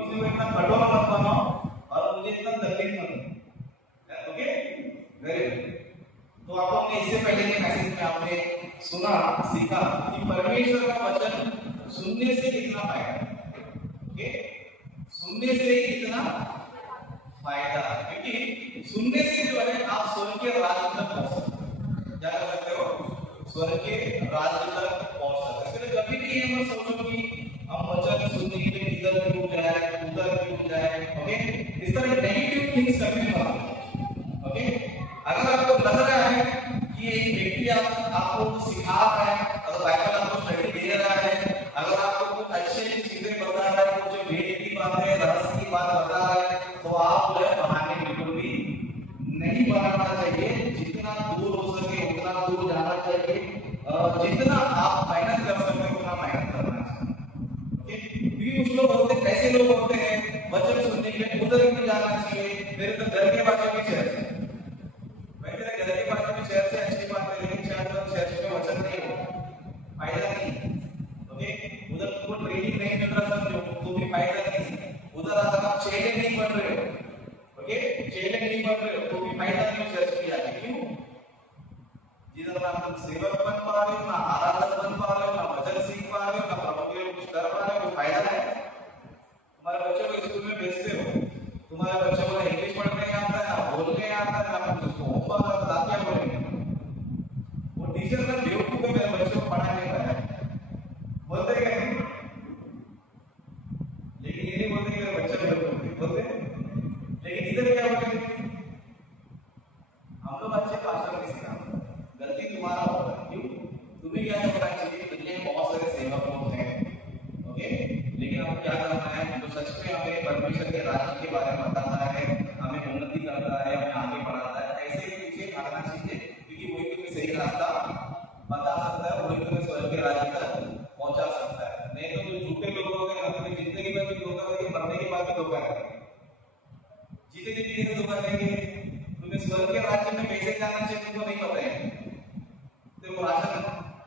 मुझे इतना कठोर मत बनाओ और मुझे इतना तकलीफ मत दो। Okay, very good. तो आप लोगों ने इससे पहले के मैसेज में आपने सुना सीखा कि परमेश्वर का वचन सुनने से कितना फायदा है। ओके, सुनने से कितना फायदा है, क्योंकि सुनने से जो है आप स्वर्ग के राज्य तक पहुंच सकते हो। क्या कर सकते हो? स्वर्ग के राज्य तक पहुंच सकते हो। इसलिए कभी भी ये मत सोचो कि हम वचन सुनने के लिए इधर क्यों जाए उधर क्यों जाए। ओके, इस तरह नेगेटिव थिंग्स कभी मत करो। ओके, अगर आपको लग रहा है कि एक व्यक्ति आपको सिखा रहा है, अगर बाइबल आपको स्टडी दे रहा है, अगर आपको कुछ अच्छी चीजें बता रहा है, कुछ वेद की बातें रहस्य की बात बता रहा है, तो आप जो है बहाने बिल्कुल भी नहीं बनाना चाहिए। जितना दूर हो सके उतना दूर जाना चाहिए। जितना आप मेहनत कर सकते हो उतना मेहनत करना चाहिए। क्योंकि कुछ लोग होते हैं, ऐसे लोग होते हैं वचन सुनने के लिए उधर भी जाना चाहिए। मेरे तो घर के बाजू की चर्च है, भाई तेरे घर के बाजू की चर्च है, अच्छी बात है, लेकिन शायद चर्च में वचन नहीं हो, फायदा नहीं। ओके, उधर तुमको ट्रेनिंग नहीं मिल रहा समझो तो भी फायदा नहीं। उधर अगर आप चेले नहीं बन रहे हो, ओके, चेले नहीं बन रहे हो तो भी फायदा नहीं चर्च की आगे। क्यों? जिधर ना तुम सेवक बन पा रहे हो, ना आराधक बन पा रहे हो, ना वचन सीख पा रहे हो, ना प्रभु के लिए कुछ कर पा रहे हो, कोई फायदा है? तुम्हारे बच्चों को स्कूल में भेजते हो, तुम्हारे बच्चों को इंग्लिश पढ़ने आता है, ना बोलने आता है, ना कुछ होमवर्क आता है, क्या बोलेंगे? वो टीचर का बेवकूफ है, मेरे बच्चों को पढ़ा नहीं रहा है, बोलते हैं क्या? लेकिन ये नहीं बोलते कि मेरे बच्चे बेवकूफ है, बोलते हैं। लेकिन इधर क्या बोलेंगे? हम लोग अच्छे पास्टर नहीं सिखाते, गलती तुम्हारा होगा। क्यों? तुम्हें क्या करना चाहिए? दुनिया में बहुत सारे सेवक लोग हैं, ओके, लेकिन हमें क्या करना है? जो सच में हमें परमेश्वर के राज्य के बारे में बताना है, हमें उन्नति करना है, हमें आगे बढ़ाना है, ऐसे ही पीछे भागना चाहिए, क्योंकि वही तुम्हें सही रास्ता बता सकता है, वही तुम्हें स्वर्ग के राज्य तक पहुंचा सकता है। नहीं तो जो झूठे लोग होंगे ना, तुम्हें जिंदगी में भी धोखा देंगे, मरने के बाद भी धोखा देंगे, जीते जीते भी धोखा देंगे। तुम्हें स्वर्ग के राज्य में कैसे जाना चाहिए तुमको नहीं पता है। देखो राशन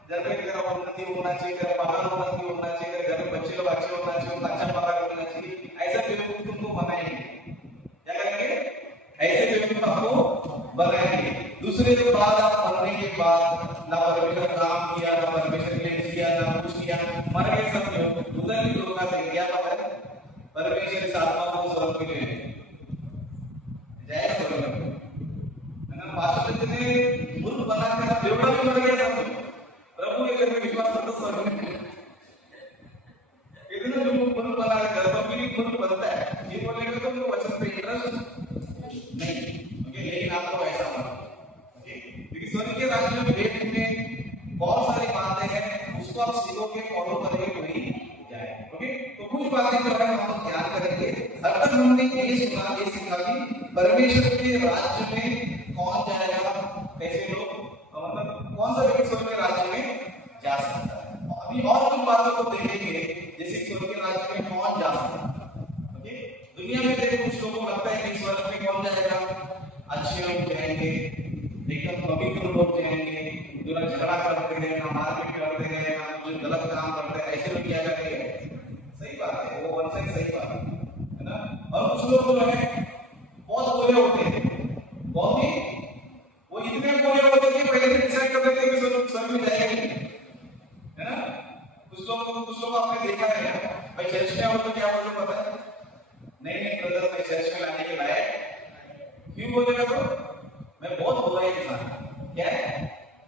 घर पे तेरा उन्नति होना चाहिए, तेरा बाहर उन्नति होना चाहिए, तेरे घर में बच्चे लोग अच्छे होना चाहिए, उनका अच्छा बाहर होना चाहिए, ऐसा बेवकूफ तुमको बनाएंगे। क्या करेंगे? ऐसे बेवकूफ आपको बनाएंगे। दूसरे के बाद आप मरने के बाद ना परमेश्वर काम किया, ना परमेश्वर के लिए जिया, ना कुछ किया, मर गए समझो, उधर भी धोखा देंगे। क्या पता है? परमेश्वर इस आत्मा को स्वर्ग में ले जाएगा, स्वर्ग में। पास्टर ने मूर्ख बना के बेवड़ा भी मर गया समझो, प्रभु के घर में विश्वास करता स्वर्ग में। इतना जो मूर्ख बना के घर पर भी मूर्ख बनता है, ये बोलेगा तो वो वचन पे इंटरेस्ट नहीं। ओके, लेकिन आपको ऐसा मत, ओके, क्योंकि स्वर्ग के राज्य में वेद में बहुत सारी बातें हैं, उसको आप सीखोगे, फॉलो करेंगे तो ही जाए। ओके, तो कुछ बातें जो है हम ध्यान करेंगे। अगर हमने ये सुना, ये सीखा कि परमेश्वर के राज्य में कौन जाएगा, कैसे लोग, मतलब कौन सा व्यक्ति स्वर्ग के राज्य में जा सकता है। अभी और कुछ बातों को देखेंगे, जैसे स्वर्ग के राज्य में कौन जा सकता है। ओके, दुनिया में देखो कुछ लोगों को लगता है कि स्वर्ग में कौन जाएगा? अच्छे लोग जाएंगे, एकदम पवित्र लोग जाएंगे, जो ना झगड़ा करते हैं, ना मारपीट करते हैं, ना कुछ गलत काम करते हैं, ऐसे लोग क्या जाएंगे? सही बात है, वो वन से सही बात है ना। और कुछ लोग जो है बहुत बुरे होते हैं, बहुत ही, वो इतने बुरे होते हैं कि पहले से डिसाइड कर देते हैं कि स्वर्ग में जाएंगे, है ना। कुछ लोग आपने देखा है भाई, चर्च में आओ तो क्या बोले पता है? नहीं नहीं ब्रदर, मैं चर्च में लाने के लायक। क्यों बोलेगा? तो मैं बहुत बुरा इंसान, क्या है,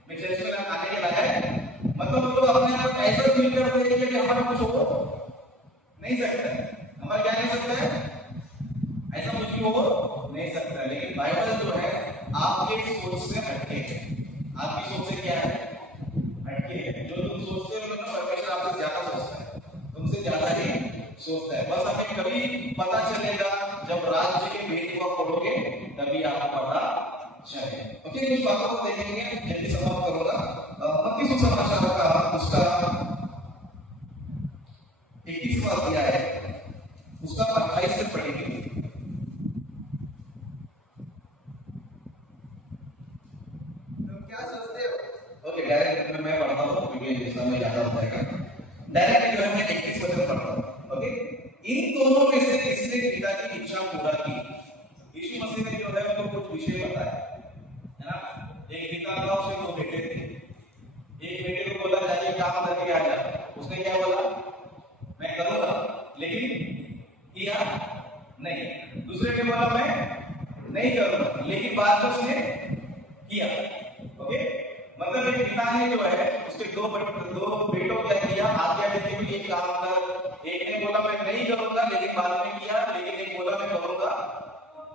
मैं चर्च में आने के लायक, मतलब लोग अपने आप ऐसा फील करते हैं कि हमारा कुछ हो नहीं सकता है, हमारा क्या नहीं सकता है, ऐसा कुछ भी हो नहीं सकता। लेकिन बाइबल जो है आपके सोच से हटके है। आपकी सोच से क्या है? हटके है। जो तुम सोचते हो ना, परमेश्वर आपसे ज्यादा सोचता है, तुमसे ज्यादा ही सोचता है। बस हमें कभी पता चलेगा जब राज्य के भेद को खोलोगे, तभी आपको पता चले। ओके, कुछ बातों को देखेंगे, जल्दी समाप्त करूंगा। मत्ती सुसमाचार का उसका 21वां अध्याय है, उसका 28 से पढ़ेंगे। ओके, डायरेक्ट मैं पढ़ता हूँ क्योंकि समय ज्यादा हो जाएगा। डायरेक्ट जो है मैं 21 वचन पढ़ता हूँ। ओके, इन दोनों में से से पिता की इच्छा पूरा की। यीशु मसीह ने जो है उनको कुछ विषय बताया, है ना। एक पिता था, उसके दो बेटे थे। एक बेटे को बोला जाके काम करके आ जा, उसने क्या बोला, मैं करूंगा, लेकिन किया नहीं। दूसरे ने बोला मैं नहीं करूंगा, लेकिन बाद में उसने किया। ओके, मतलब एक पिता ने जो है उसके दो बेटों क्या किया, आज्ञा देते हुए एक काम कर। एक ने बोला मैं नहीं करूंगा, लेकिन बाद में किया, लेकिन एक बोला मैं करूंगा,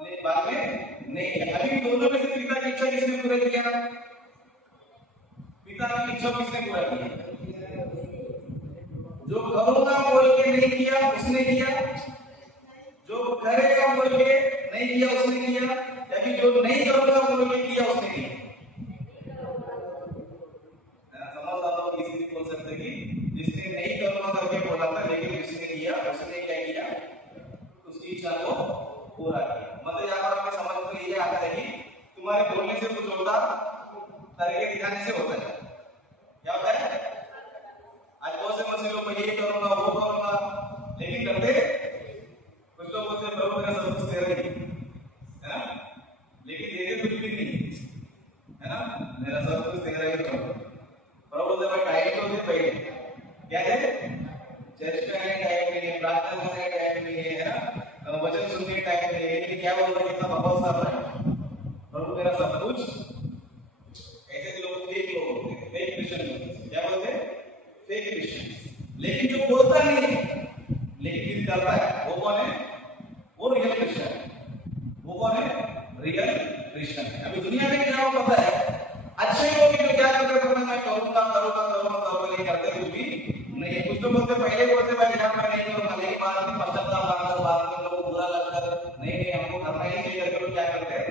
लेकिन बाद में नहीं किया। अभी दोनों में से पिता की इच्छा किसने पूरा किया? पिता की इच्छा किसने पूरा किया? जो करूंगा बोल के नहीं किया उसने किया, जो करेगा बोल के नहीं किया उसने किया, या फिर जो नहीं करूंगा बोल के किया उसने किया। बोल सकते कि जिसने नहीं करूंगा करके बोला था, लेकिन जिसने किया उसने क्या किया, उसकी इच्छा को पूरा किया। मतलब यहाँ पर हमें समझ में ये आता है कि तुम्हारे बोलने से कुछ होता, करके दिखाने से होता है। क्या होता है? आज बहुत से मसीह लोग मैं ये करूंगा वो करूंगा, लेकिन करते कुछ लोग बोलते प्रभु मेरा सब कुछ तेरा ही है ना, लेकिन देते कुछ भी नहीं, है ना। मेरा सब कुछ तेरा ही प्रभु बोलते मैं टाइम तो दे पहले, क्या है, चर्च में आने टाइम नहीं है, प्रार्थना करने का टाइम नहीं है, ना, वचन सुनने का टाइम नहीं है, लेकिन क्या बोल रहा है, कितना बकवास कर रहा है, प्रभु मेरा सब कुछ। ऐसे लोग फेक लोग होते हैं, फेक क्रिश्चियन। क्या बोलते हैं? Fake Christian. लेकिन जो बोलता नहीं है लेकिन फिर करता है, वो कौन है? वो रियल क्रिश्चियन। वो कौन है? Real Christian. अभी दुनिया में क्या हो पता है, अच्छे लोग जो क्या करते हैं, मैं करूंगा करूंगा करूंगा करूंगा, नहीं करते कुछ भी नहीं है। कुछ लोग बोलते पहले बोलते भाई ध्यान में नहीं करूंगा, लेकिन बाद में पश्चाताप आकर बाद में लोगों को बुरा लगता है, नहीं हमको करना ही चाहिए करके लोग क्या करते हैं।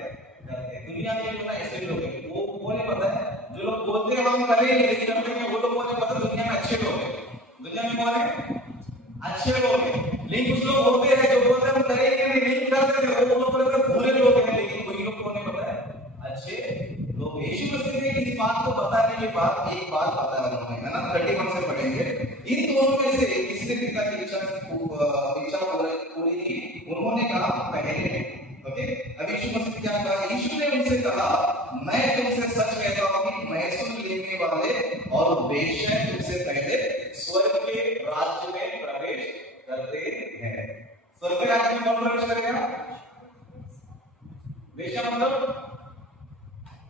दुनिया में जो ना ऐसे लोग हैं, वो नहीं पता है, जो लोग बोलते हैं हम करेंगे लेकिन करते हैं, वो लोग को नहीं पता दुनिया में अच्छे लोग हैं। दुनिया में कौन है? अच्छे लोग हैं। लेकिन कुछ लोग होते हैं जो बोलते हैं हम करेंगे नहीं करते, वो लोग बुरे लोग हैं, लेकिन वही लोग को नहीं पता है अच्छे लोग। यीशु मसीह ने इस बात को बताने के बाद एक बात बता रहे हैं, है ना, 31 से पढ़ेंगे। इन दोनों में से किसने पिता की इच्छा पूरी की? उन्होंने कहा पहले। ओके, अब यीशु मसीह क्या कहा? यीशु ने उनसे कहा मैं तुमसे सच कहता हूं कि महसूल लेने वाले और वेश्या तुमसे पहले स्वर्ग के राज्य में प्रवेश करते हैं। स्वर्ग के राज्य में कौन प्रवेश करेगा? वेश्या मतलब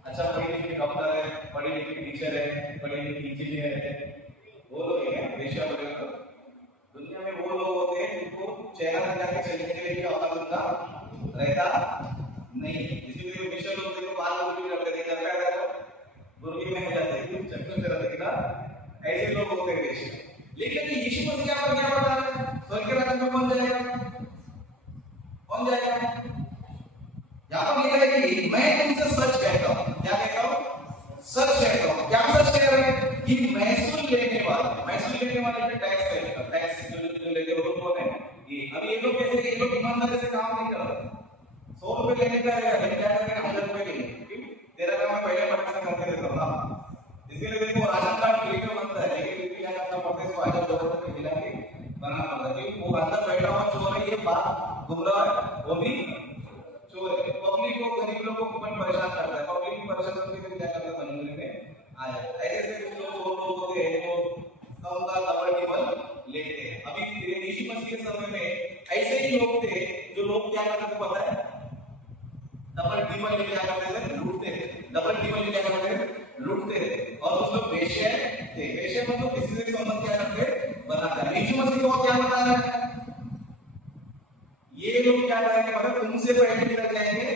अच्छा पढ़ी लिखी डॉक्टर है, पढ़ी लिखी टीचर है, पढ़ी लिखी इंजीनियर है, वो लोग हैं वेश्या बोले तो। दुनिया में वो लोग होते हैं जिनको चेहरा दिखा के चलने के लिए भी औकात उनका रहता नहीं। इसीलिए वेश्या लोग देखो बाल बुर्की भी रखते हैं, क्या रहता बुर्की में हो जाते हैं, चक्कर चला देगा, ऐसे लोग होते हैं वेश्या। लेकिन यीशु मसीह यहाँ पर क्या बता रहे हैं? स्वर्ग के राज्य में कौन जाएगा? कौन जाएगा? यहाँ पर लिखा है कि मैं तुमसे सच कहता हूँ। क्या कहता हूँ? सच कहता हूँ। क्या सच कह रहे हैं? कि महसूल लेने वाले टैक्स करेगा, टैक्स जो लेते हैं वो कौन है? ये। अब ये लोग कैसे, ये लोग ईमानदारी से काम नहीं कर रहे। 100 रुपए लेने का रहेगा, लेकिन क्या करेगा? 1000 रुपए के लिए। तेरा काम मैं पहले पटना करके देता हूँ, इसके लिए देखो राशन कार्ड फ्री में बनता है, लेकिन फिर भी क्या करना पड़ता है, इसको आजा जबरदस्ती मिला के बनाना पड़ता है, क्योंकि वो अंदर बैठा हुआ चोर है, ये बात गुमराह है, वो भी चोर है। पब्लिक को, गरीब लोगों को परेशान करता है, पब्लिक की परेशान करके क्या करता है, बनने में आ जाता है। ऐसे कुछ लोग चोर लोग होते हैं जो कम का डबल टिबल लेते हैं। अभी यीशु मसीह के समय में ऐसे ही लोग थे जो लोग क्या करते थे पता है, डबल टिबल लेके क्या करते थे, लूटते थे। डबल टिबल लेके क्या करते थे, लूटते थे। और उस लोग वेश्या थे। वेश्या मतलब किसी से संबंध क्या करते, बनाते हैं। यीशु मसीह को क्या बता रहा है? ये लोग क्या करेंगे पता, तुमसे पहले निकल जाएंगे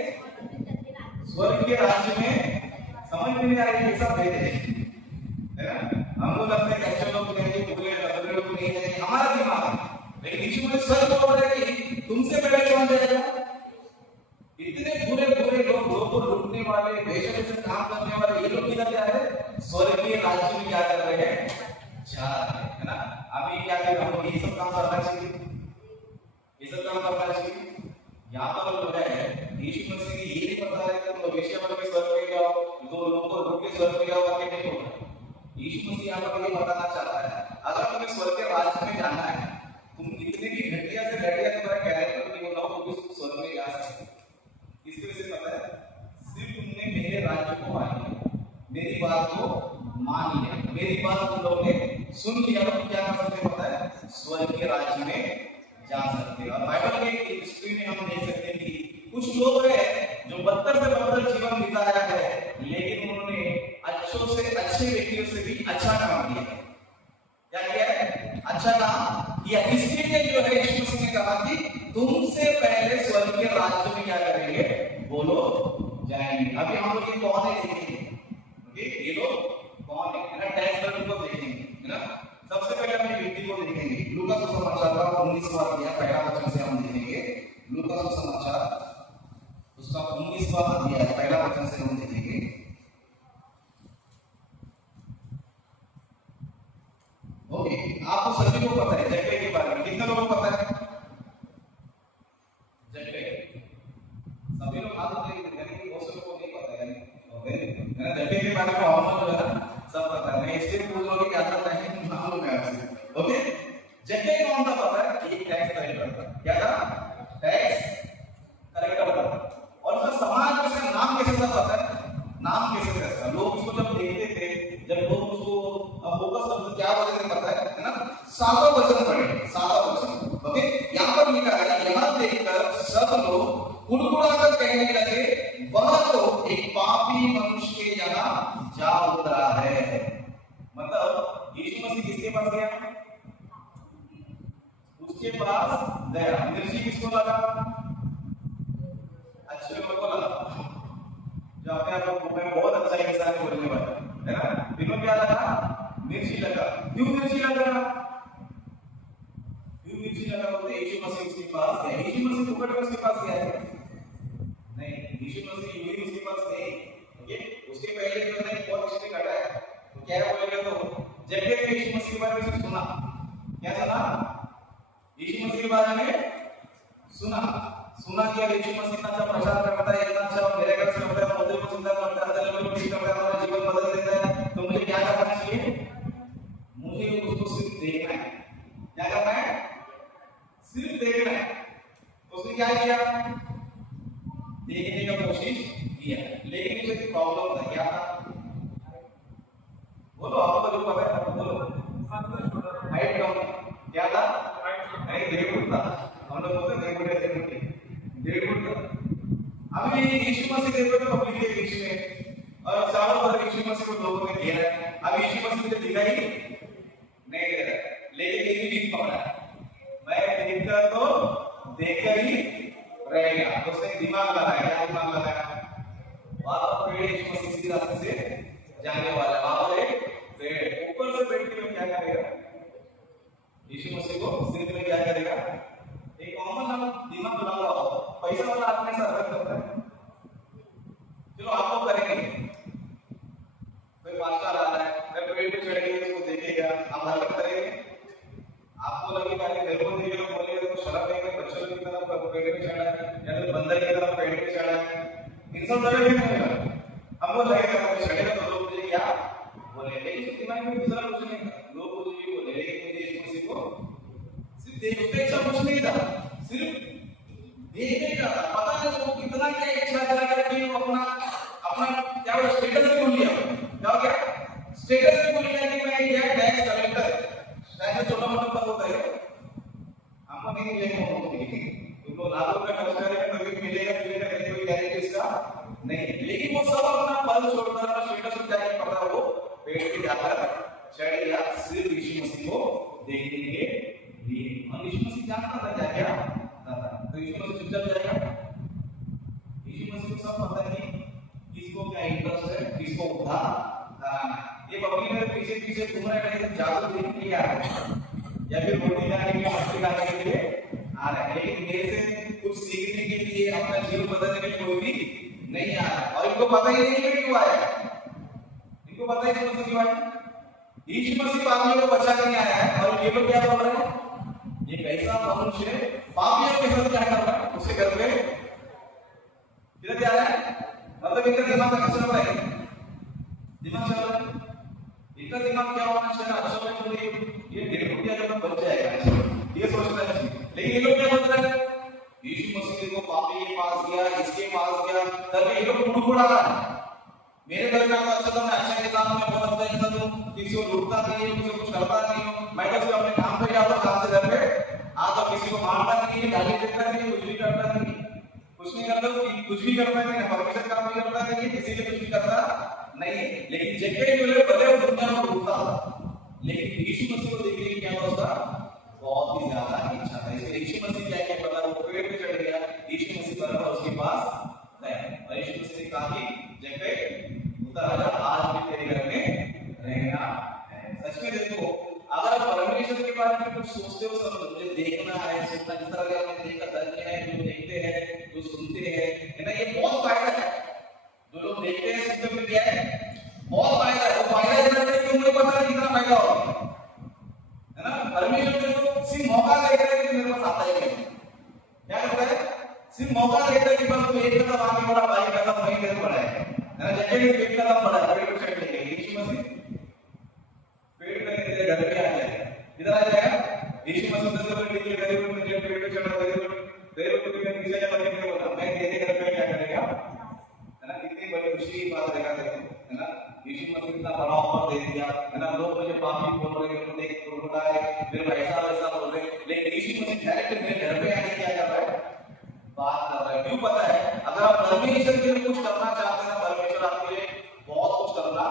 स्वर्ग के राज्य में। समझ में नहीं आ रही कैसा भेद है ना। हमको लगता है कि अच्छे लोग कहेंगे, बुरे लोग नहीं कहेंगे, हमारा दिमाग है। लेकिन यीशु मसीह सच बोल रहे हैं कि तुमसे पहले कौन जाएगा? इतने बुरे लोग, लोगों को लूटने वाले, वेश्या से काम करने वाले, ये लोग किधर जा रहे हैं? स्वर्ग के राज्य में क्या कर रहे हैं? जा रहे हैं, है ना। अभी क्या करें, हमको ये सब काम करना चाहिए, ये सब काम करना चाहिए। यहाँ पर जो है यीशु मसीह ये नहीं बता रहे कि तुम वेश्या बन के स्वर्ग में जाओ, दो लोगों को लूट के स्वर्ग में जाओ, करके नहीं होगा। यीशु मसीह यहाँ पर ये बताना चाहता है, अगर तुम्हें स्वर्ग के राज्य में जाना है, तुम कितने भी घटिया से घटिया तुम्हारा कैरेक्टर क्यों ना सुन लिया तो क्या कर सकते पता है, स्वर्ग के राज्य में जा सकते हैं। और बाइबल की हिस्ट्री में हम देख सकते हैं कि कुछ लोग हैं जो बदतर से बदतर जीवन बिताया है, लेकिन उन्होंने अच्छों से अच्छे व्यक्तियों से भी अच्छा काम किया। क्या किया है? अच्छा काम किया। इसके लिए जो है यीशु मसीह ने कहा कि तुमसे पहले स्वर्ग के राज्य में क्या करेंगे, वो लोग जाएंगे। अभी हम लोग ये कौन है देखेंगे, ये लोग कौन है ना, टैक्स कलेक्टर को देखेंगे, है ना। सबसे पहले हम व्यक्ति को देखेंगे। लूका सुसमाचार का 19वां अध्याय पहला वचन से हम देखेंगे। लूका सुसमाचार उसका 19वां अध्याय पहला वचन से हम देखेंगे। ओके, आपको सभी को पता है जक्कई के बारे में, कितने लोगों को पता है जक्कई? सभी लोग हाथ उठाइए, यानी बहुत से लोगों को नहीं पता है। ओके, ना जक्कई के बारे में हम लोग सब पता है। मैं इसलिए पूछ रहा हूं कि क्या पता है, मालूम है आपसे। ओके, जक्कई कौन था पता है? एक टैक्स कलेक्टर था। क्या था? टैक्स कलेक्टर था। और उसका समाज में उसका नाम कैसे था पता है? नाम कैसे था इसका? लोग उसको जब देखते थे, जब लोग उसको फोकस करते, क्या बोलते थे पता है ना? सादा वचन पढ़े, सादा वचन। ओके, यहाँ पर लिखा है, यहाँ देखकर सब लोग कुड़कुड़ाकर कहने लगे, वह तो एक पापी मनुष्य के यहाँ जा उतरा है। मतलब यीशु मसीह किसके पास गया? उसके पास गया। मिर्ची किसको लगा? अच्छे लोगों को लगा, जो अपने आप को बहुत अच्छा इंसान बोलने वाला है ना। इनको क्या लगा? मिर्ची लगा। क्यों मिर्ची लगा? क्यों मिर्ची लगा? बोलते यीशु मसीह उसके पास गया। यीशु मसीह फुकट में उसके पास गया है? नहीं, यीशु मसीह यूं ही उसके पास नहीं। ओके, उसके पहले जो है बहुत अच्छे काटा है। तो क्या बोलेगा? तो जब भी यीशु मसीह के बारे में सुना, क्या सुना? यीशु मसीह के बारे में सुना कि यीशु मसीह इतना अच्छा प्रचार करता है, इतना अच्छा मेरे घर से होता है, मुझे को चिंता करता है, लोगों को ठीक करता है, हमारा जीवन बदल देता है। तो मुझे क्या करना चाहिए? मुझे उसको सिर्फ देखना है। क्या करना है? सिर्फ देखना है। उसने क्या किया? देखने का कोशिश किया, लेकिन उसे एक प्रॉब्लम था। क्या था? बोलो, आपको जो पता है बोलो। हाइट कम। क्या था? हाइट 1.5 फुट था। हम लोग बोलते हैं 1.5 फुट, 1.5 फुट। अभी यीशु मसीह देखो तो पब्लिक के बीच में और चारों तरफ यीशु मसीह को लोगों ने घेरा है। अब यीशु मसीह मुझे दिखाई नहीं दे रहा है, लेकिन ये भी जीत पकड़ा है। मैं देखकर तो देखकर ही रह गया। तो उसने दिमाग लगाया। क्या दिमाग लगाया? वहां पर पेड़ यीशु मसीह सीधी रास्ते से जाने वाला है। वहां पर एक पेड़, ऊपर से पेड़ के क्या करेगा? यीशु मसीह को सिर्फ में क्या करेगा? एक कॉमन दिमाग लगा हुआ पैसा वाला आदमी ऐसा हरकत करता है। चलो आपको करेंगे, कोई मास्टर आ रहा है, मैं पेड़ पे चढ़ के उसको देखेगा, आप हरकत करेंगे? आपको लगेगा कि मेरे को देख लोग बोलेंगे तो शर्म नहीं है, बच्चों की तरफ पेड़ पे चढ़ा है या फिर बंदर की तरफ पेड़ पे चढ़ा है, इन सब लगेगा। हमको लगेगा चढ़ेगा तो लोग मुझे क्या बोले, लेकिन दिमाग में दूसरा कुछ नहीं था। लोग कुछ भी बोले, लेकिन मुझे यीशु मसीह को सिर्फ देखते ऐसा कुछ नहीं था, सिर्फ देखने का था। पता नहीं वो कितना क्या इच्छा करा कि वो अपना क्या वो स्टेटस भी भूल गया। क्या हो गया? स्टेटस भी भूल गया कि मैं क्या टैक्स कलेक्टर है। शायद छोटा मोटा पद होता है, हमको नहीं मिलेगा। उनको लाखों रुपए खर्च करेगा तभी मिलेगा कोई गारंटी इसका नहीं। लेकिन वो सब अपना पद छोड़कर अपना स्टेटस को क्या पता वो पेड़ पे जाकर चढ़ गया, सिर्फ यीशु मसीह को देखने के लिए। और यीशु मसीह जानता था क्या क्या था, तो यीशु मसीह चुपचाप जाएगा? यीशु मसीह को सब पता है कि किसको क्या इंटरेस्ट है, किसको उद्धार कराना है। ये पब्लिक में पीछे पीछे घूम रहे हैं, जादू देखने के लिए आ रहे हैं या फिर रोटी खाने के लिए, मछली खाने के लिए आ रहे हैं, लेकिन मेरे से कुछ सीखने के लिए, अपना जीवन बदलने के लिए कोई भी नहीं आ रहा। और इनको पता ही नहीं है क्यों आया, इनको पता ही नहीं क्यों आया। यीशु मसीह पापियों को बचा के आया है और ये लोग क्या कर रहे हैं? ये कैसा मनुष्य पापियों के साथ क्या कर रहा है? उसके घर पे किधर जा रहा है? मतलब इनका दिमाग का चल रहा है, दिमाग चल रहा है। इनका दिमाग क्या होना चाहिए? अच्छा में थोड़ी ये 1.5 फुट जब बच जाएगा, ये सोचना है। लेकिन ये लोग क्या सोच रहे हैं? यीशु मसीह को पापी के पास गया, इसके पास गया, तब ये लोग कुड़कुड़ा रहा है। मेरे घर का अच्छा था, मैं अच्छा इंसान हूं, मैं बहुत अच्छा इंसान हूं, किसी को लूटता नहीं है, किसी को कुछ करता नहीं हूँ, मैं तो सिर्फ अपने काम पे जाता हूँ, काम से घर पे आता हूँ, किसी को मारता नहीं है, गाली देता नहीं है, कुछ भी करता नहीं, कुछ नहीं करता, कुछ भी करता नहीं है, परमिशन काम भी करता नहीं है, किसी के कुछ भी करता नहीं है। लेकिन जक्कई जो है भले वो दुनिया में घूमता था, लेकिन यीशु मसीह को देखने की क्या था उसका बहुत ही ज्यादा इच्छा था। इसलिए यीशु मसीह क्या क्या पता, वो पेड़ पे चढ़ गया, यीशु मसीह बराबर उसके पास गया और यीशु मसीह ने कहा कि जक्कई उतर आजा, आज भी तेरे घर में रहना है। सच में देखो, अगर परमेश्वर के बारे में कुछ सोचते हो, सब मुझे देखना है, सुनना, जिस तरह का हमने देखा धन्य है जो देखते हैं, जो सुनते हैं, है ना, ये बहुत फायदा है। जो लोग देखते हैं, सुनते हैं, क्या है, बहुत फायदा है। वो फायदा इतना है कि उनको पता नहीं कितना फायदा होगा, है ना। परमेश्वर को सिर्फ मौका देता है कि मेरे पास आता ही नहीं, क्या करता है, सिर्फ मौका देता है कि बस तू एक कदम आगे बढ़ा, भाई कदम वहीं तेरे बढ़ा है ना। जैसे कि एक कदम बढ़ा, पेड़ पे चढ़ के यीशु मसीह पेड़ पे तेरे घर पे आ जाएगा, इधर आ जाएगा यीशु मसीह 10 रुपए के गरीब में जो पेड़ पे चढ़ा, गरीब को भी नीचे जाकर के बोला मैं तेरे घर पे क्या करेगा, है ना। कितनी बड़ी खुशी की बात है, है ना। यीशु मसीह इतना बड़ा ऑफर दे दिया, है ना। लोग मुझे पापी बोल रहे हैं, देख प्रोटा है, मेरे को ऐसा वैसा बोल रहे हैं, लेकिन यीशु मसीह डायरेक्ट मेरे घर पे आके क्या कर रहा है, बात कर रहा है। क्यों पता है, अगर आप परमेश्वर के लिए कुछ करना चाहते हैं, परमेश्वर आपके लिए बहुत कुछ करना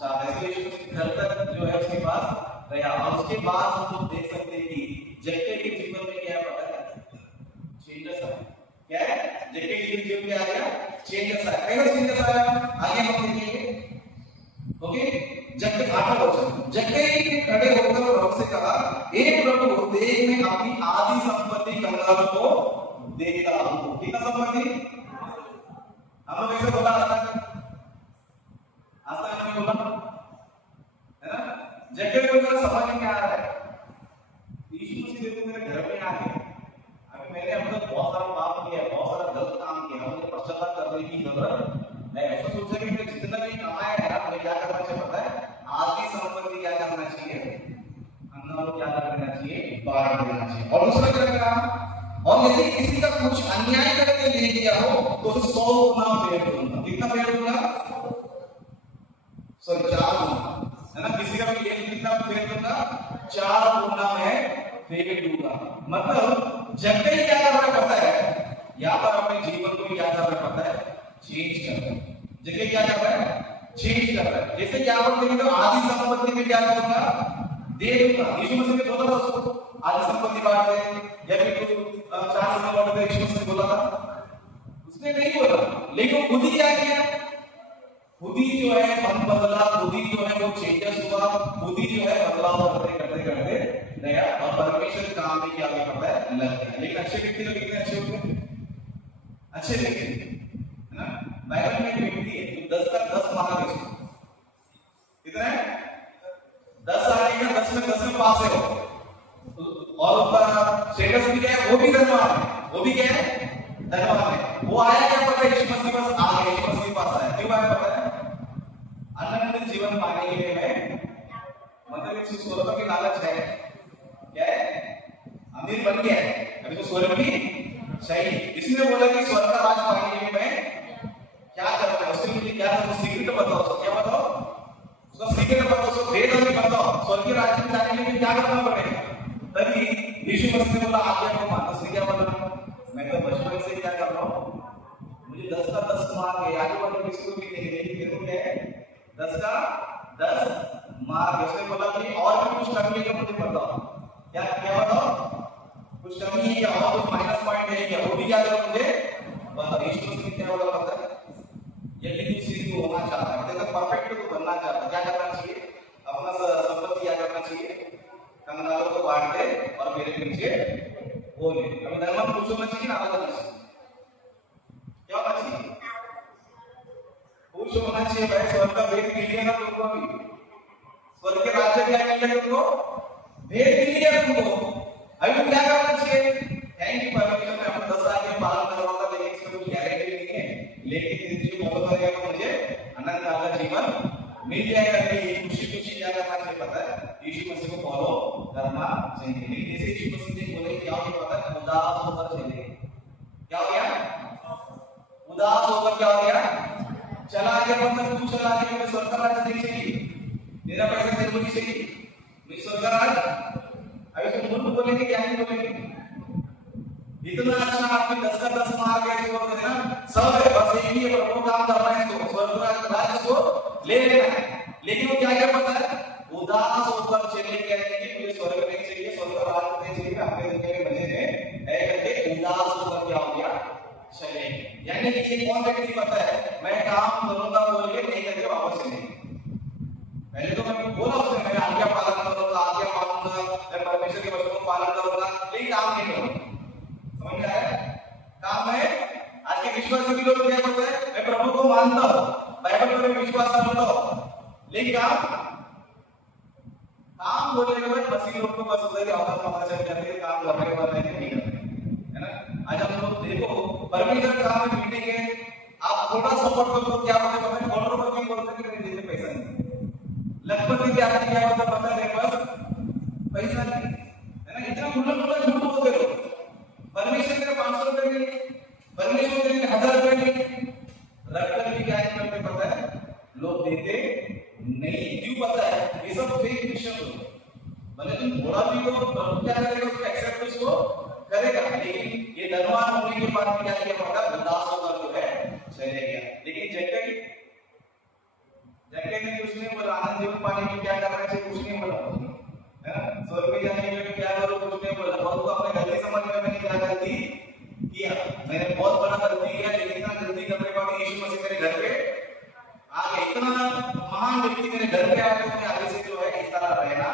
चाहते हैं। इसलिए यीशु मसीह घर तक जो है उसके पास गया और उसके बाद हम लोग देख सकते हैं कि जक्कई के जीवन में क्या पता है, चेंजेस आया। क्या है, जक्कई के जीवन में आ गया चेंजेस आया। कैसा चेंजेस आया, आगे हम देखेंगे। ओके, जक्कई 8वां वचन, जक्कई ने खड़े होकर प्रभु से कहा, हे प्रभु, देख मैं अपनी आधी संपत्ति कंगालों को देता हूं। कितना संपत्ति, हम लोग कैसे बोला आज तक हमने बोला, है ना। जक्कई को जरा समझ में आ रहा है, यीशु मसीह देखो मेरे घर में आ गए, अभी मैंने अब तक बहुत सारा पाप किया, बहुत सारा गलत काम किया, मुझे पश्चाताप करने की जरूरत है। ऐसा सोचा कि मैंने जितना भी कमाया है मुझे क्या करना चाहिए पता है, आधी संपत्ति क्या करना चाहिए, अंदर क्या करना चाहिए, बाहर देना चाहिए। और दूसरा क्या कहा, और यदि किसी का कुछ अन्याय करके ले दिया हो तो उसे 100 गुना फेर दूंगा। कितना फेर दूंगा, 4 गुना, है ना। किसी का भी कितना फेर दूंगा, 4 गुना में फेर दूंगा। मतलब जक्कई क्या कर रहा है पता है, या तो अपने जीवन को क्या कर रहा है पता है, चेंज कर रहा है। जक्कई क्या कर रहा है, चेंज कर रहा है। जैसे क्या बोलते हैं, आधी संपत्ति में क्या करूंगा, दे दूंगा। यीशु मसीह ने बोला था उसको आधी संपत्ति बांट दे, या फिर 4 गुना बांट दे, यीशु मसीह ने बोला था, उसने नहीं बोला, लेकिन वो खुद ही क्या किया, खुद ही जो है मन बदला, खुद ही जो है वो चेंजेस हुआ, खुद ही जो है बदलाव करते करते करते गया और परमेश्वर काम में क्या करता है, लग गया। लेकिन अच्छे व्यक्ति लोग कितने अच्छे होते हैं, अच्छे व्यक्ति, है ना। बाइबल में एक व्यक्ति है जो 10 का 10 मार्क है, कितना है, 10 आने का 10 में पास है वो, और उसका स्टेटस भी क्या है, वो भी धनवान है, वो भी क्या है, धनवान है। वो आया क्या पता है, यीशु मसीह पास आ गया, यीशु मसीह पास आया, क्यों आया पता है, अनंत जीवन पाने के लिए मैं, मतलब एक स्वर्ग की लालच है, क्या है, अमीर बन गया है, अभी तो स्वर्ग भी चाहिए। इसलिए बोला कि स्वर्ग का राज पाने के लिए मैं क्या करना है, उसके लिए क्या करना, सीक्रेट बताओ, उसको क्या बताओ, उसका सीक्रेट बताओ, उसको भेद हमें बताओ, स्वर्ग के राज्य में जाने के लिए क्या करना पड़ेगा। तभी यीशु मसीह ने बोला आज्ञा को मानो। उसने क्या बोला, मैं तो बचपन से क्या कर रहा हूँ, मुझे 10 का 10 मार्क है, आगे बढ़ने किसी को भी नहीं है, लेकिन क्या है, 10 का 10 मार्क। उसने बोला कि और भी कुछ कमी है, मुझे बताओ, क्या क्या बताओ, कुछ कमी है क्या, और कुछ माइनस पॉइंट है क्या, वो भी क्या करो मुझे बताओ। यीशु मसीह ने क्या बोला पता है, यदि तू सिद्ध होना चाहता है, मतलब परफेक्ट तो बनना चाहता है, क्या करना चाहिए, अपना संपत्ति क्या करना चाहिए, कंगालों को बांट दे और मेरे पीछे वो ले। अभी धर्म खुश होना चाहिए ना, अलग होना चाहिए, क्या होना चाहिए, खुश होना चाहिए भाई। स्वर्ग का भेद मिल गया ना तुमको, अभी स्वर्ग के राज्य क्या मिल गया तुमको, भेद मिल गया तुमको। अभी क्या करना चाहिए, थैंक यू परमेश्वर, मैं अपने 10 आज्ञा पालन करवाऊंगा, लेकिन इसमें कुछ गारंटी नहीं है, लेकिन जो फॉलो करेगा तो मुझे अनंत काल का जीवन मिल जाएगा। खुशी खुशी क्या करना चाहिए पता है, यीशु मसीह को फॉलो करना चाहिए। लेकिन जैसे यीशु मसीह ने बोले क्या हो गया पता है, उदास होकर चले, क्या हो गया, उदास होकर क्या हो गया, चला गया। मतलब तू चला गया, मैं स्वर्ग का राज्य नहीं चाहिए, मेरा पैसा तेरे को नहीं चाहिए, मैं स्वर्गराज। अभी तो मूर्ख बोलेंगे क्या नहीं बोलेंगे? इतना अच्छा आदमी 10 का 10 मार के छोड़ देना, सब है, बस एक ही प्रभु काम करना है, इसको स्वर्गराज राज को ले लेना है। लेकिन वो क्या क्या पता है, उदास होकर चले गए कि मुझे स्वर्ग नहीं चाहिए, स्वर्ग राज नहीं चाहिए, अपने दुनिया में मजे में है करके उदास होकर क्या हो गया, चले गए। यानी कि ये कौन व्यक्ति पता है, मैं काम करूंगा बोल के नहीं करके वापस चले गए। पहले तो मैं बोला उसने, मैं आज्ञा पालन करूंगा, आज्ञा मानूंगा, मैं परमेश्वर के वचनों का पालन करूंगा, लेकिन काम नहीं करूंगा। समझ में आया? काम है। आज के विश्वासी लोग क्या करते हैं, मैं प्रभु को मानता हूं, बाइबल पर विश्वास करता हूं, लेकिन काम बोलने के बाद मसीह लोग को बस होता है कि औकात पता चल जाती है, काम करने के बाद नहीं करते, है ना? आज हम लोग देखो परमेश्वर काम में मीटिंग है, आप थोड़ा सपोर्ट करो तो क्या होता है पता है, करोड़ों रुपए की बोलते हैं कि मेरे पैसा नहीं, लखपति क्या क्या होता पता है, बस पैसा नहीं, है ना? इतना मुल्ला झूठ बोलते हो। परमेश्वर तेरे 500 रुपए के लिए, परमेश्वर तेरे 1000 रुपए के लिए, रखकर भी क्या करते पता है, लोग देते नहीं। क्यों पता है? ये सब फेक क्रिश्चियन लोग, भले तुम थोड़ा भी हो तो क्या करेगा, उसको एक्सेप्ट उसको करेगा, लेकिन ये धनवान होने के बाद क्या किया पता, उदास होकर जो है चले गया। लेकिन जक्कई ने कुछ नहीं बोला, आनंद जीवन पाने में क्या करना चाहिए कुछ नहीं बोला, है ना? स्वर्ग में जाने के लिए क्या करो कुछ नहीं बोला, बहुत को अपने गलती समझ में मैंने क्या गलती किया, मैंने बहुत बड़ा गलती किया, लेकिन इतना गलती करने के बाद यीशु मसीह मेरे घर पे आ गए, इतना महान व्यक्ति मेरे घर पे आके मुझे आगे से जो है इस तरह रहना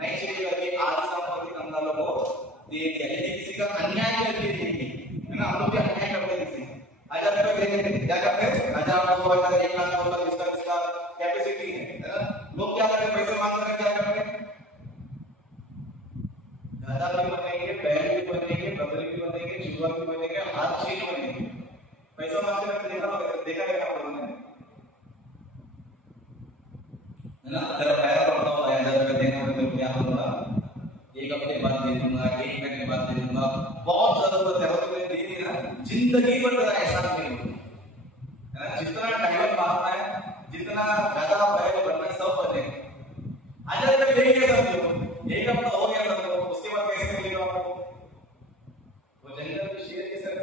नहीं चाहिए कि आज संपत्ति कंगालों को दे दिया। यदि किसी का अन्याय करके देंगे, है ना? हम लोग भी अन्याय करते हैं, किसी 1000 रुपए दे देते, क्या करते हैं, 1000 2000 1 लाख होगा, जिसका कैपेसिटी है ना? लोग क्या करते हैं, पैसे मांग कर क्या करते हैं, गधा भी बनेंगे, बैल भी बनेंगे, बकरी भी बनेंगे, चूहा भी बनेंगे, हर चीज बनेंगे, पैसा मांगते रहते, देखा है ना? अगर पैसा पड़ता हुआ 1000 रुपए देना तो क्या होगा, एक हफ्ते बाद दे दूंगा, एक महीने बाद दे दूंगा, बहुत जरूरत है तो मैंने दे दी ना, जिंदगी भर का एहसास नहीं होगा, है ना? जितना टाइम मांगना है, जितना गधा बैल बनना है, सब बनेगा। 1000 रुपए दे दिए सब, एक हफ्ता हो गया सब, उसके बाद कैसे मिलेगा आपको? वो जंगल में शेर के साथ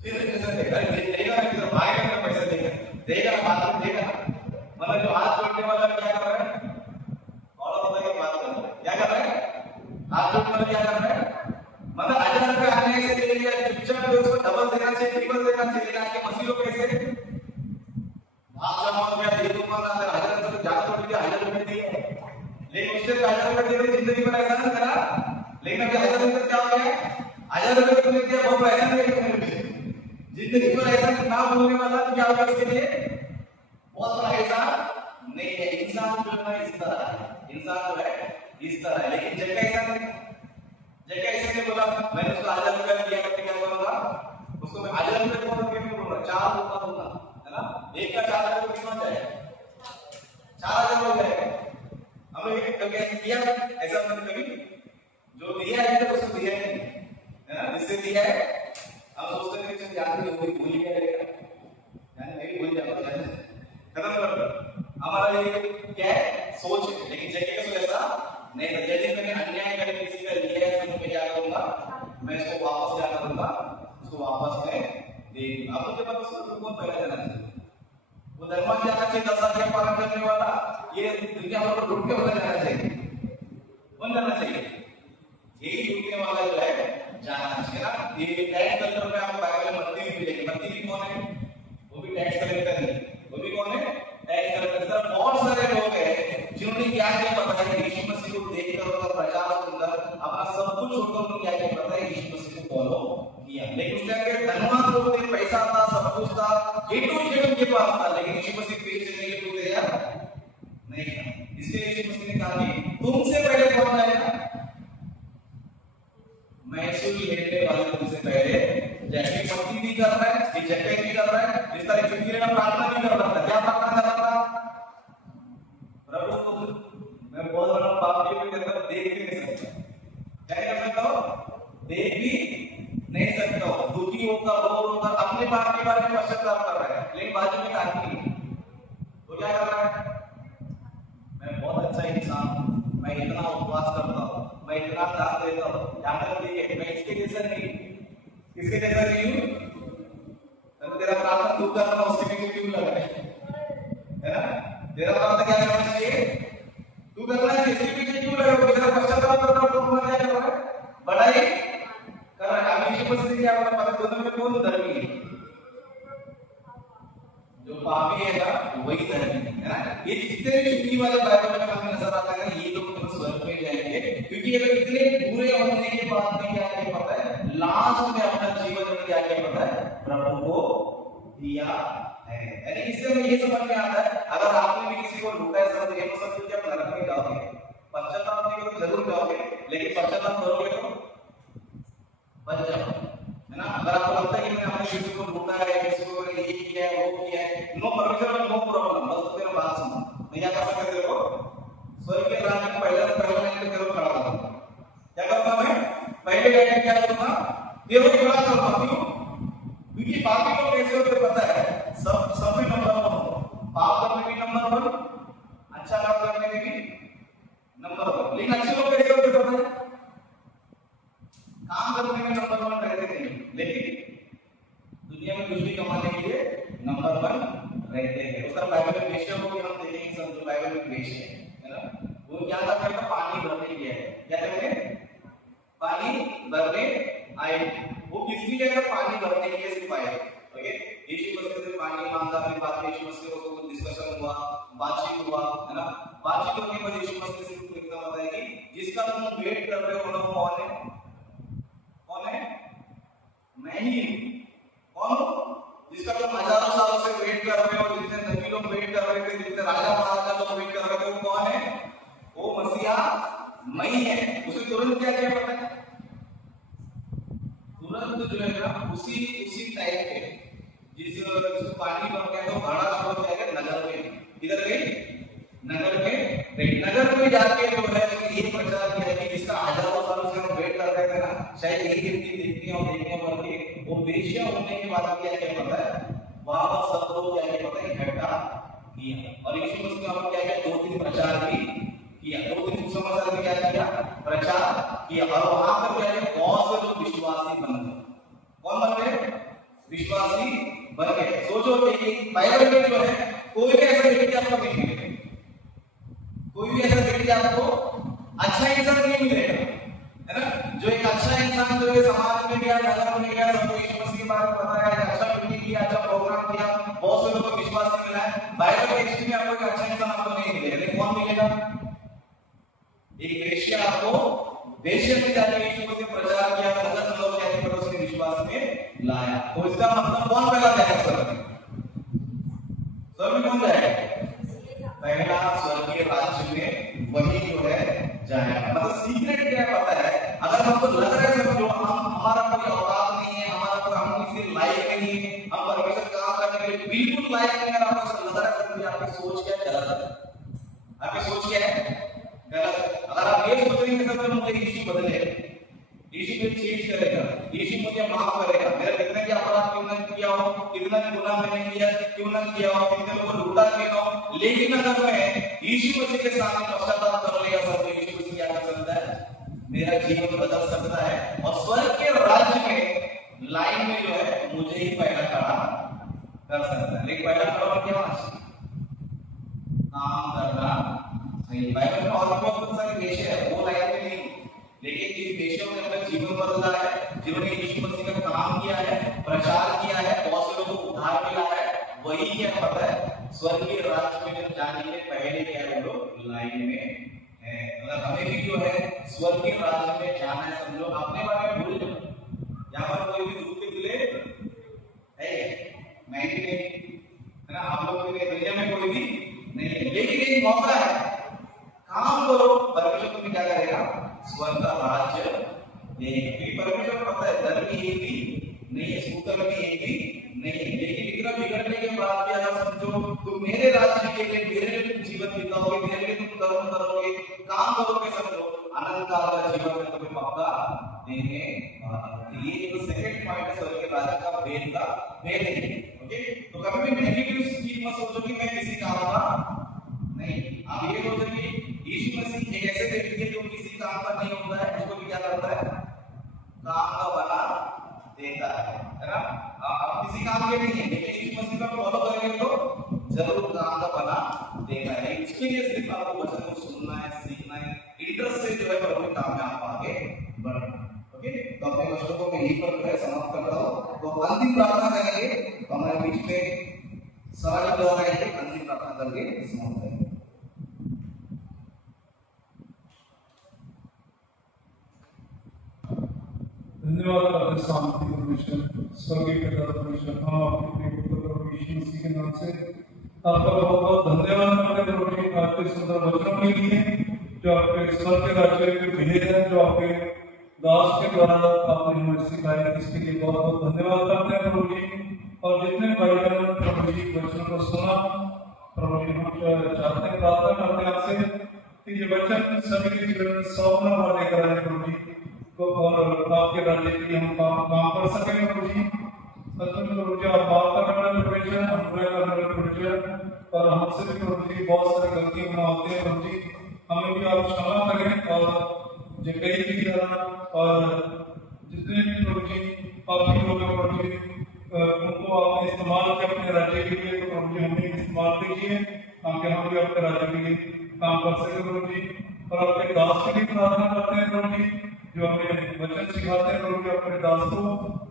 शेर के साथ देगा, भाई का पैसा देगा ना, बात देगा, मतलब जो हाथ जोड़ने वाला क्या कर रहा है, और होता है बात कर रहा है, क्या कर रहा है, हाथ जोड़ने वाला क्या कर रहा है, मतलब 1000 रुपए आने से ले लिया, चुपचाप उसको डबल देना चाहिए, ट्रिपल देना चाहिए, लेकिन मसीह लोग कैसे भाग जमा हो गया, दे दूंगा ना, 1000 रुपए ज्यादा छोड़ दिया, 1000 रुपए दिए, लेकिन उससे 1000 रुपए दे जिंदगी भर ऐसा नहीं करा, लेकिन अभी 1000 रुपए क्या हो गया, 1000 रुपए तुमने दिया, बहुत पैसा नहीं, जिंदगी भर ऐसा ना बोलने वाला क्या होगा उसके लिए, बहुत बड़ा एहसान नहीं है। इंसान जो है इस तरह है, इंसान जो है इस तरह है, लेकिन जगह ऐसा नहीं, जगह ऐसे नहीं बोला, मैंने उसको 1000 रुपए दिया करके क्या बोलूंगा, उसको मैं 1000 रुपए को बोल रहा, 4 रुपया दूंगा, है ना? एक का 4000 रुपए कितना जाएगा, 4000 हो जाएगा। हम लोग कभी किया ऐसा, मतलब कभी जो दिया है उसको दिया नहीं, है ना? जिससे दिया है हम सोचते हैं कि याद नहीं होगी, भूल गया रहेगा, यानी नहीं भूल जाता है, खत्म कर दो। हमारा ये क्या है, सोच है, लेकिन जगह का सोच ऐसा नहीं था। यदि मैंने अन्याय करके किसी का लिया है तो मैं क्या करूंगा, मैं इसको वापस क्या करूंगा, उसको वापस में दे दूंगा। अब मुझे पता उसको कौन पहले जाना चाहिए, वो धर्म जाना चाहिए, 10 का पालन करने वाला, ये दुनिया भर को लूट के होना जाना चाहिए, कौन जाना चाहिए, यही लूटने वाला जो है जाना चाहिए ना। ये टैक्स कलेक्टर में आपको बाइबल में मंत्री भी मिलेगी, मंत्री भी कौन है, वो भी टैक्स कलेक्टर है, वो भी कौन है, टैक्स कलेक्टर। बहुत सारे लोग हैं जिन्होंने क्या क्या पता है, यीशु मसीह को देखकर उनका प्रचार सुनकर अपना सब कुछ छोड़कर उन्होंने क्या क्या पता है, यीशु मसीह को फॉलो किया। लेकिन उसके आगे धनवान लोग थे, पैसा था, सब कुछ था, ए टू जेड उनके पास था, लेकिन यीशु मसीह पेट चलने के लिए तैयार नहीं था। इसलिए यीशु मसीह ने कहा कि तुमसे पहले कौन आएगा, महसूल लेने वाले तुमसे पहले। जैसे पति भी कर रहा है, जैसे भी कर रहा है, जिस तरह छुट्टी लेना प्रार्थना भी कर रहा था, क्या प्रार्थना कर रहा था, प्रभु को मैं बहुत बड़ा पाप भी करता, देख भी नहीं सकता, क्या कर सकता हूँ, देख भी नहीं सकता हूँ, दुखी होकर रो रोकर अपने पाप के बारे में पश्चाताप कर रहा है, लेकिन बाजू में आदमी वो क्या कर रहा है, अच्छा इंसान हूं, मैं इतना उपवास करता हूं, मैं इतना दान देता हूं, जाकर ठीक है मैं इसके जैसा नहीं, किसके जैसा नहीं हूं? तो तेरा प्रार्थना तू कर रहा उसके पीछे क्यों लग रहा है ना? तेरा प्रार्थना क्या करना चाहिए? तू करना चाहिए, इसके पीछे क्यों लग रहा है? तेरा पश्चाताप कर रहा है, तो क्या कर रहा है? बड़ाई कर रहा है। अभी परिस्थिति क्या होगा पता, दोनों में कौन धर्मी है? जो पापी है ना वही धर्मी है ना? ये जितने भी चुकी वाले बाइबल में हमें नजर आता है ना, ये लोग तो स्वर्ग में जाएंगे, क्योंकि ये लोग इतने बुरे होने के बाद में क्या क्या पता है, लास्ट में अपना जीवन में क्या क्या पता है, प्रभु को दिया है। यानी इससे हमें ये समझ में आता है, अगर आपने भी किसी को लूटा है सब, ये सब कुछ आप नरक में जाओगे, पश्चाताप नहीं करोगे जरूर जाओगे, लेकिन पश्चाताप करोगे तो बच जाओगे, है ना? अगर आपको लगता है कि मैंने अपने किसी को लूटा है, किसी को मैंने ये किया है वो किया है, नो परमिशन नो प्रॉब्लम, बस तेरा बात सुनो, मैं क्या कर सकते हो? स्वर्ग के राज्य में पहले लाइन में करो खड़ा होगा, क्या करता मैं? पहले लाइन में क्या करूंगा? देव को खड़ा करता हूं, क्योंकि बाकी लोग कैसे होते पता है, सब में नंबर 1 हो, पाप करने में नंबर 1, अच्छा काम करने में भी नंबर 1, लेकिन अच्छे लोग कैसे होते पता है, काम करने में नंबर 1 रहते नहीं, लेकिन दुनिया में कुछ भी कमाने के लिए नंबर 1 रहते हैं। उसका बाइबल में वेश्या को भी हम देखेंगे, समझो बाइबल में वेश्या है ना, वो क्या करता है, पानी भरने के लिए क्या कहते हैं, पानी भरने आए, वो किसकी जगह पानी भरने के लिए सिर्फ आए, ओके? यीशु मसीह से पानी मांगा, फिर बाद में यीशु मसीह को कुछ डिस्कशन हुआ, बातचीत हुआ, है ना? बातचीत होने के बाद यीशु मसीह से कुछ एकदम होता है कि जिसका तुम वेट कर रहे हो ना, कौन है? कौन है? मैं ही हूं। कौन? जिसका तुम हजारों सालों से वेट कर रहे हो, जितने नबी लोग वेट कर रहे थे, जितने राजा महाराजा लोग वेट कर रहे थे, वो कौन है? वो मसीहा मैं ही है। उसे तुरंत क्या क्या पता है? तुरंत जो है ना उसी टाइम पे जिस पानी बन गया तो घड़ा कब जाएगा? नगर में। किधर गई? नगर में। नगर में जाके जो है ये प्रचार किया कि जिसका हजारों सालों से हम वेट कर रहे थे ना, शायद एक दिन की देखने और के वो वेश्या होने के बाद क्या क्या पता है, वहां पर सब लोग क्या क्या पता है इकट्ठा किया, और यीशु मसीह ने हम क्या क्या 2-3 प्रचार भी किया, 2-3 सुसमाचार में क्या किया? प्रचार किया, और वहां पर क्या है बहुत से लोग विश्वासी बन गए। कौन बन गए? विश्वासी बन गए। सोचो कि बाइबल में जो है कोई भी ऐसा व्यक्ति आपको नहीं मिलेगा, कोई भी ऐसा व्यक्ति आपको अच्छा इंसान नहीं मिलेगा, है ना? जो एक अच्छा इंसान जो है समाज में गया, नगर में गया, सबको यीशु मसीह के बारे में बताया, अच्छा मीटिंग किया, अच्छा प्रोग्राम किया, बहुत से लोगों को विश्वास मिला है, बाइबल में हिस्ट्री में आपको एक अच्छा इंसान आपको नहीं मिलेगा, लेकिन कौन मिलेगा? एक वेश्या आपको वेश्या में जाके यीशु मसीह प्रचार किया, हजार लोग जाके पर उसके विश्वास में लाया। तो इसका मतलब कौन पहला जाएगा स्वर्ग में? स्वर्ग में कौन जाएगा? पहला स्वर्गीय राज्य में वही जो है जाएगा। मतलब सीक्रेट क्या पता है? अगर हमको लग रहा है समझो हम हमारा कोई औकात नहीं है, हमारा कोई हम किसी लायक नहीं है, हम परमेश्वर काम करने के लिए बिल्कुल लायक नहीं है, आपको लग रहा है समझिए आपकी सोच क्या गलत है। आपकी सोच क्या है? गलत। अगर आप ये सोच रहे हैं कि मुझे यीशु बदले, यीशु मुझे चेंज करेगा, यीशु मुझे माफ करेगा, मेरा कितना भी अपराध क्यों ना किया हो, कितना भी गुनाह मैंने किया क्यों ना किया हो, कितने लोगों को लूटा क्यों हो, लेकिन अगर मैं यीशु मसीह के सामने पश्चाताप कर लेगा सब, तो यीशु मसीह क्या कर सकता है? मेरा जीवन बदल सकता है, और स्वर्ग के राज्य में लाइन में जो है मुझे ही पहला खड़ा कर सकता है। लेकिन पहला खड़ा होना क्या होना चाहिए? काम करना चाहिए। बाइबल में और बहुत सारे वेश्या है, वो लाइन में नहीं, लेकिन जिस वेश्या ने अपना जीवन बदला है, जिन्होंने यीशु मसीह का काम किया है, प्रचार किया है, बहुत से लोगों को उद्धार मिला है, वही क्या पता है? स्वर्गीय राज्य में जब जाने के पहले क्या है, वो लोग लाइन में है। अगर हमें भी जो है स्वर्गीय राज्य में जाना है, समझो अपने बारे में भूल जाओ, यहाँ पर कोई भी दुख के दिले है, मैं भी नहीं, है ना? आप लोग के दुनिया में कोई भी नहीं है, लेकिन एक मौका है, काम करो, परमेश्वर तुम्हें क्या करेगा? स्वर्ग का राज्य देगा। क्योंकि परमेश्वर पता है धर्मी एक भी नहीं है, सुकर्मी एक भी नहीं है, लेकिन इतना बिगड़ने के बाद भी अगर समझो तुम मेरे राज्य के लिए, मेरे लिए तुम जीवन बिताओगे, मेरे लिए तुम कर्म करोगे, काम करोगे, समझो अनंत काल का जीवन में तुम्हें पक्का देने वाला। ये जो सेकंड पॉइंट है स्वर्ग के राज्य का भेद है। ओके, तो कभी भी नेगेटिव चीज मत सोचो कि मैं किसी काम का नहीं, आप ये सोचो कि ना? आप किसी काम के नहीं है, लेकिन यीशु मसीह को फॉलो करेंगे तो जरूर काम का फल देगा है। इसके लिए सिर्फ आपको वचन को सुनना है, सीखना है, इंटरेस्ट से जो है प्रभु के काम में आप आगे बढ़ना। ओके, तो अपने वचनों को मैं यहीं पर समाप्त करता हूँ। तो अंतिम प्रार्थना करेंगे, तो हमारे बीच में सारे लोग आएंगे, अंतिम प्रार्थना करके समाप्त करेंगे। धन्यवाद आपके शांति परमेश्वर, स्वर्गीय पिता परमेश्वर, हम आपके प्रिय पुत्र प्रभु यीशु मसीह के नाम से आपका बहुत बहुत धन्यवाद करते हैं प्रभु जी, आपके सुंदर वचनों के लिए जो आपके स्वर्ग के राज्य के भेद है, जो आपके दास के द्वारा आपने हमें सिखाया, इसके लिए बहुत बहुत धन्यवाद करते हैं प्रभु जी। और जितने भाई बहन प्रभु जी वचन को सुना प्रभु जी, हम चाहते हैं, प्रार्थना करते हैं आपसे कि ये वचन सभी के जीवन में 100 गुना लेकर आए प्रभु जी, तो और आपके राज्य के लिए हम काम कर सकें प्रभु जी। सचमुच प्रभु जी, आप बात करने वाले परमेश्वर, अनुग्रह करने वाले परमेश्वर, और हमसे भी प्रभु जी बहुत सारी गलतियां बना होते हैं प्रभु जी, हमें भी आप क्षमा करें। और जो कई की तरह और जितने भी प्रभु जी आपके लोग हैं प्रभु जी, उनको आपने इस्तेमाल किया अपने राज्य के लिए, तो प्रभु जी हमें इस्तेमाल कीजिए ताकि हम भी अपने राज्य के लिए काम कर सके प्रभु जी। और अपने दास के लिए प्रार्थना करते हैं प्रभु जी, जो हमें वचन सिखाते हैं प्रभु जी, अपने दास को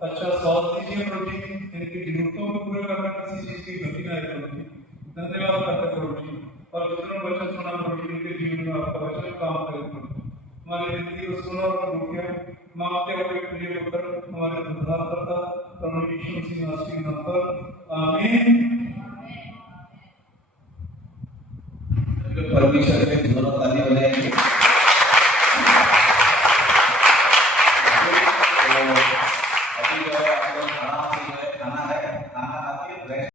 अच्छा स्वास्थ्य दीजिए प्रभु जी, इनकी जरूरतों को पूरा करना किसी चीज की गति ना है प्रभु जी। धन्यवाद करते हैं प्रभु जी, और जितना वचन सुना प्रभु जी, इनके जीवन में आपका वचन काम करे प्रभु जी। हमारी विनती को सुना और भूखे मांगते हुए प्रिय पुत्र हमारे उद्धारकर्ता प्रभु यीशु मसीह के नाम पर आमीन। परमेश्वर के धन्यवाद ताली बजाएंगे। अभी जो है